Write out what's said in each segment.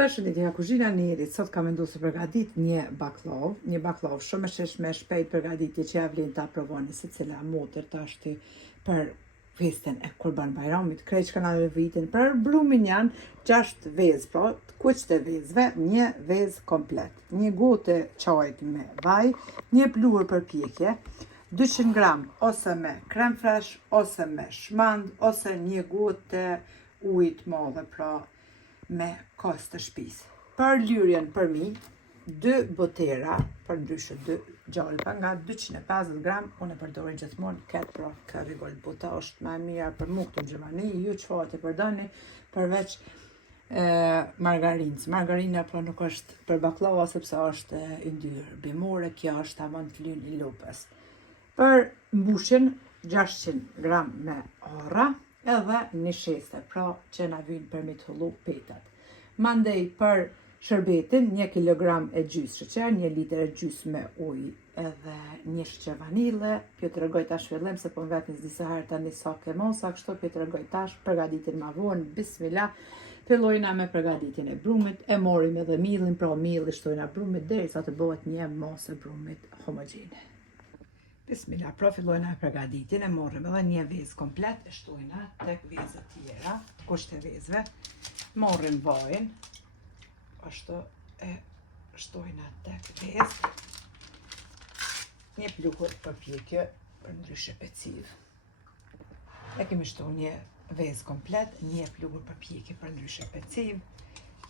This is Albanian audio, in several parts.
Përshëndetje nga kuzhina e Nerit. Sot kam vendosur të përgatit një baklov shumë e sheshme, shpejt përgatitje që ja vlen ta provoni secila motër tashti për festen e Kurban Bayramit, krejt që kanë në vitin. Për brumin janë 6 vezë, pra kuq të vezëve, një vezë komplet, një gotë çajit me vaj, një pluhur për pjekje, 200 gram ose me krem fresh, ose me shmand, ose një gotë ujit madhe, pra me kos të shtëpisë. Për lyrjen për mi, 2 botera, për ndryshe 2 gjalpa nga 250 gram, unë e përdori gjithmonë këtë, pra curry gold bota është më e mira për mu këtu në Gjermani, ju çfarë të përdorni përveç margarinës. Margarina pra nuk është për baklava sepse është yndyrë bimore, kjo është tamam të lyrë i lopës. Për mbushjen 600 gram me arra, edhe një sheste, pra që na vyn për me të hullu petat. Mandej për shërbetin 1 kg e gjysë sheqer, 1 litër e gjysë me ujë edhe 1 sheqer vanile. Kjo të regoj tash fillim se po më vetën disa herë tani sa ke mosa, kështu kjo të regoj tash përgatitin ma vonë, bismillah. Fillojna me përgatitjen e brumit, e morim edhe millin, pra milli shtojna brumit derisa të bëhet një mosë e brumit homogjene. Bismillah, pra fillojna me përgatitjen, e morrim edhe një vezë komplet, e shtojna tek vezët tjera, kusht e vezëve. Morrim vajin, ashtu e shtojna tek vezë, një pluhur për pjekje, për ndryshe peciv. E kemi shtu një vezë komplet, një pluhur për pjekje, për ndryshe peciv.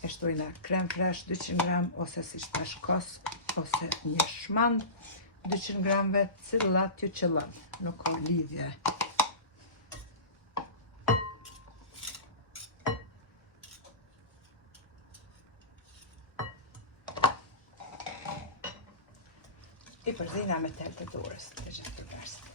E shtojna krem fresh 200 gram, ose si shtash kos, ose një shmand, 200 gramve, cilat ju qëllon, nuk ka lidhje. I përzina me tel të dorës të gjithë të versit.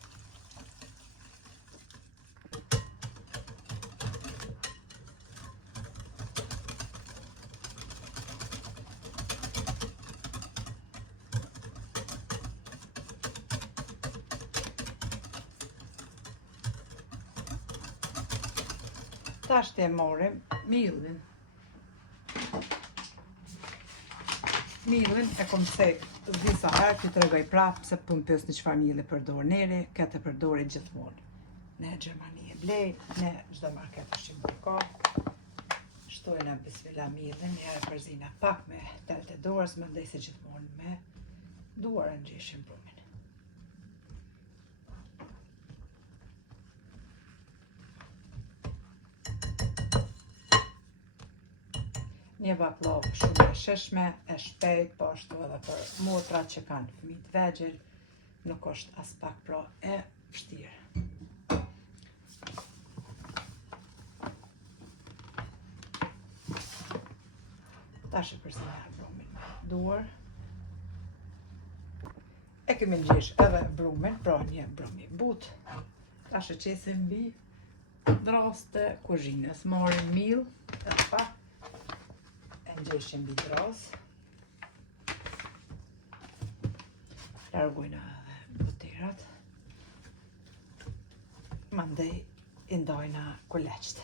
Tash të morim millin. Millin e kom sek disa herë, që të regoj prapë, se për më pës një qëfar milli përdor neri, këtë e përdori gjithmonë. Ne Gjermani e blej, ne çdo market është që më ka. Shtojna bismillah millin, një herë përzina pak me tel të dorës, më ndaj se gjithmonë me duar e ngjeshim brumin. Një baklavë shumë e sheshme, e shpejt, po ashtu edhe për motra që kanë fëmijë të vegjël, nuk është as pak pra e vështirë. Tash e përzina brumin me duar. E kemi ngjesh edhe brumin, pra një brum i butë. Tash e qesim mbi drast të kuzhinës. Marrim mill, edhe pak. Ngjeshim mbi dras. Largojna edhe boterat. Mandej i ndajna kuleçt.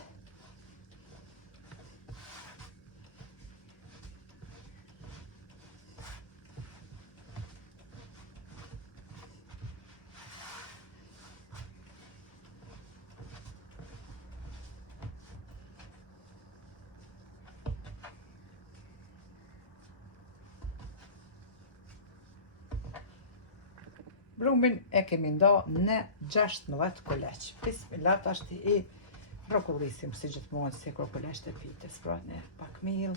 Brumin e kemi nda në 16 kuleç. Bismillah, tash i brokollisim si gjithmonë si kur kuleçt e pitës, pra në pak mill,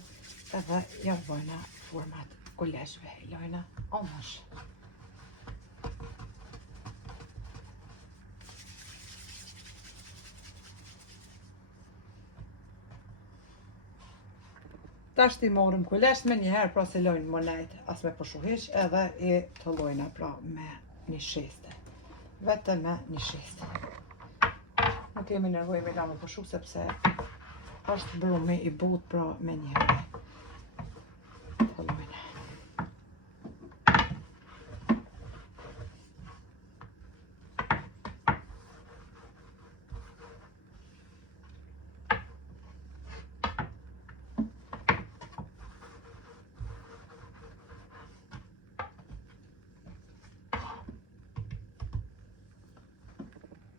edhe ja bëjna format kuleçve, i lojna omash. Tash i morim kuleçt me njëherë, pra se lojnë monet as me përshuhish, edhe i të lojna pra me një sheste, vetëm me një sheste. Nuk kemi nevojë me la më përshu, sepse është brumi i butë, pra me njëherë. Të lojna.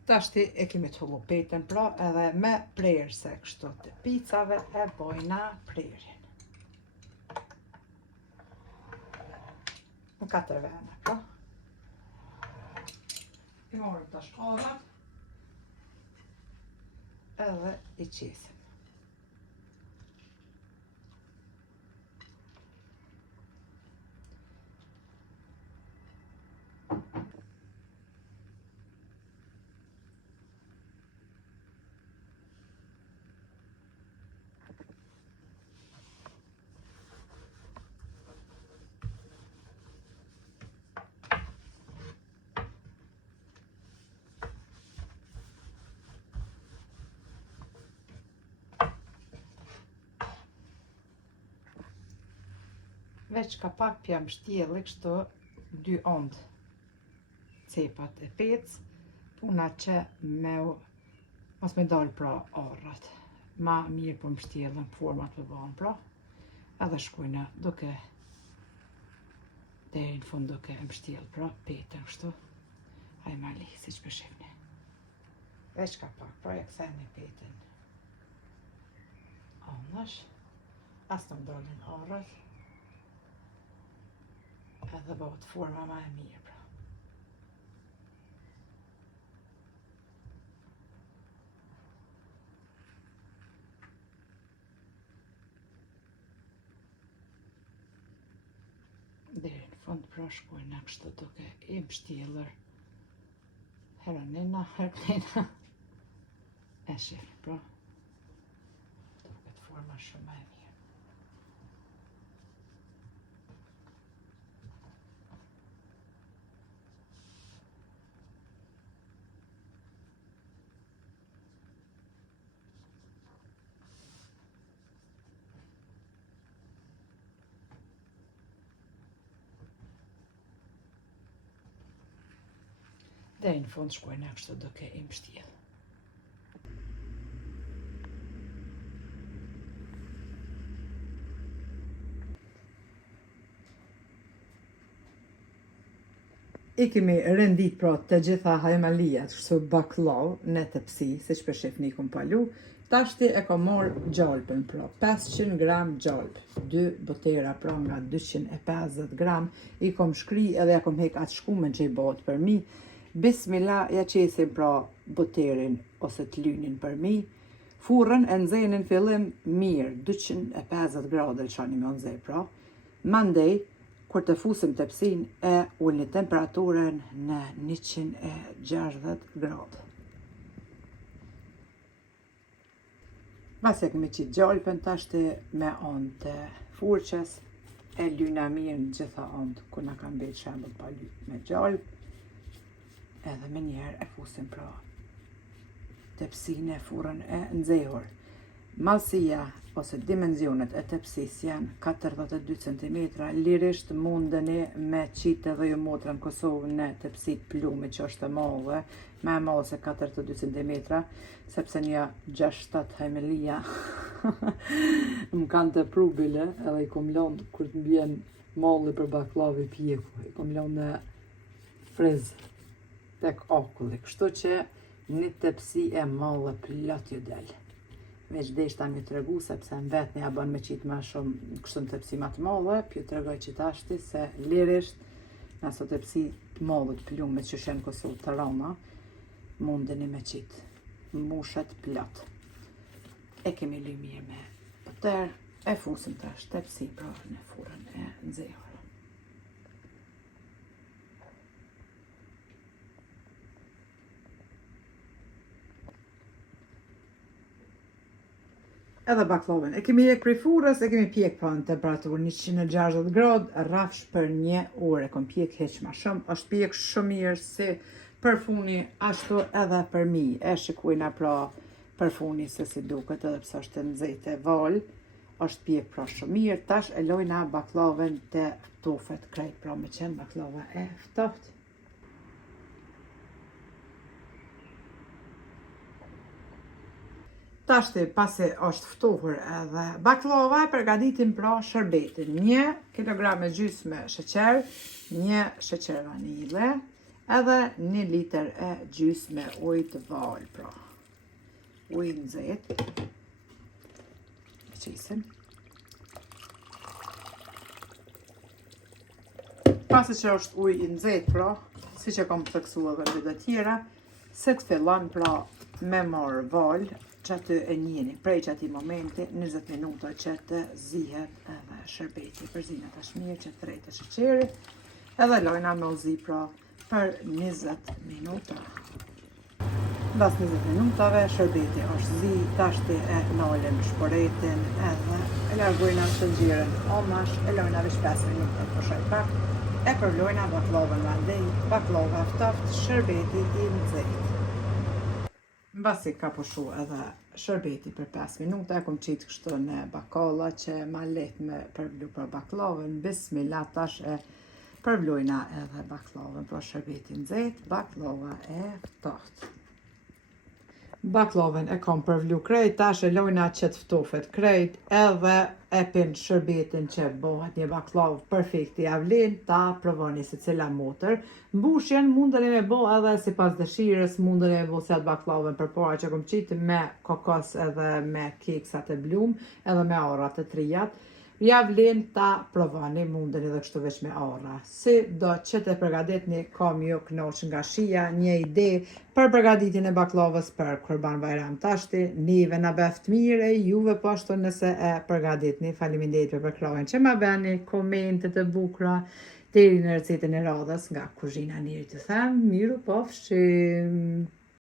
Tashti e kemi të hullu petën pra edhe me prerë se kështu të picave e bojna prerjen. Në 4 vene pra. I morëm tash orrat edhe i qesim. Veç ka pak pjam shtjeli kështu 2 ondë cepat e pec, puna që mos me dalë pra orrat. Ma mirë po më shtjellën format për banë pra, edhe shkujna duke deri në fund duke më shtjellë pra petën kështu. Haj ma li, si që përshifni. Veç ka pak, pra e këthejmë petën. Onësh, as të më dalën orrat. Edhe bëhet forma ma e mirë pra. Deri në fund pra shkojna kështu duke i mbështjellër heronina, herklina. E shifni pra. Duket forma shumë ma e mirë. Deri në fund shkojna kështu duke i mbështjellë. I kemi rendit pra të gjitha hajmalijat, kështu baklav në tepsi, si që për shifni kom palu. Tashti e kom marrë gjalpën pra, 500 gram gjalp, 2 botera pra nga 250 gram. I kom shkri edhe ja kom hek atë shkumen që i bëhet për mi. Bismillah, ja qesim pra boterin ose të lynin për mi. Furrën e nxenin fillim mirë, 250 gradë qani me nxej pra. Mandej, kur të fusim tepsin e ulni temperaturën në 160 gradë. Pas e kemi qitë gjalpën tashti me anë të furqes, e lyna mirë në gjitha anë ku na kam bejt shembul pa lyt me gjalp. Edhe me njerë e fusim pra tepsin e furrën e nxehur. Mallësia ose dimenzionet e tepsis janë 42 cm, lirisht mundeni me qitë edhe ju motra në Kosovë në tepsit plumi që është e madhe, me e madhe se 42 cm, sepse një 6-7 hajmelija më kanë të prubile, edhe i kom lanë kur të mbjen malli për baklavi pjeku, i kom lanë në frizë tek akulli, kështu që një tepsi e madhe plot ju del. Veç deshta mi tregu, sepse në vetë një bën me qitë ma shumë kështu në tepsi ma të madhe, pju tregoj që tashti se lirisht nëso tepsi të madhe të plumet që shenë Kosovë të rana, mundeni me qitë mushet plot. E kemi ly mirë me poter, e fusim tash tepsi pra në furrën e nxehur. Edhe baklavën e kemi jek prej furrës, e kemi pjek pa në temperaturë 160 gradë, rrafsh për 1 orë, e kom pjek heq ma shumë, është pjek shumë mirë si për funi, ashtu edhe për mi, e shikujna pra për funi se si duket edhe pse është nxehtë e val, është pjek pra shumë mirë. Tash e lojna baklavën të ftofet krejt, pra me qenë baklava e ftoftë. Tashti pasi është ftohur edhe baklava, e përgatitim pra shërbetin. 1 kilogram e gjysmë sheqer, 1 sheqer vanile, edhe 1 litër e gjys me ujë të val, pra. Ujë nxehtë. Qisim. Pasi që është ujë i nxehtë, pra, si që kam theksuar edhe vidë tjera, se të fillon pra me marrë val, që aty e njeni prej që ati momenti, 20 minuta që të zihet edhe shërbeti për zinë të shmirë që të rejtë sheqeri, edhe lojna me u zi pra për 20 minuta. Bas 20 minutave, shërbeti është zi, tashti e nalën shporetin edhe e largojna të nxirën omash, e lojna vish 5 minuta për shaj pak, e përlojna baklavën mandej, baklava ftoft, shërbeti i nxehtë. Mbasi ka pushu edhe shërbeti për 5 minuta, e kom qitë kështu në bakalla që ma let me përvlu për baklavën, bismillah tash e përvlojna edhe baklavën për shërbeti nxehtë, baklava e ftoft. Baklavën e kom përvlu krejt, tash e lojna që të ftofet krejt, edhe e pin shërbetin që bëhet një baklavë perfekt i avlin, ta provoni se cila motër. Mbushjen mundeni me bo edhe si pas dëshirës, mundeni me bo se atë baklavën për para që kom qitë me kokos edhe me keksat e blum, edhe me arrat e trijat. Ja vlen ta provoni, mundeni edhe kështu veç me arra. Si do që të përgaditni, kam ju knoq nga shia një ide për përgaditjen e baklavës për Kurban Bayram tashti, nive na beft mire, juve po ashtu nëse e përgaditni. Faleminderit për përkrajen që ma bëni, komentet e bukura, deri në recetën e radhës nga kuzhina Neri të them, miru pofshim.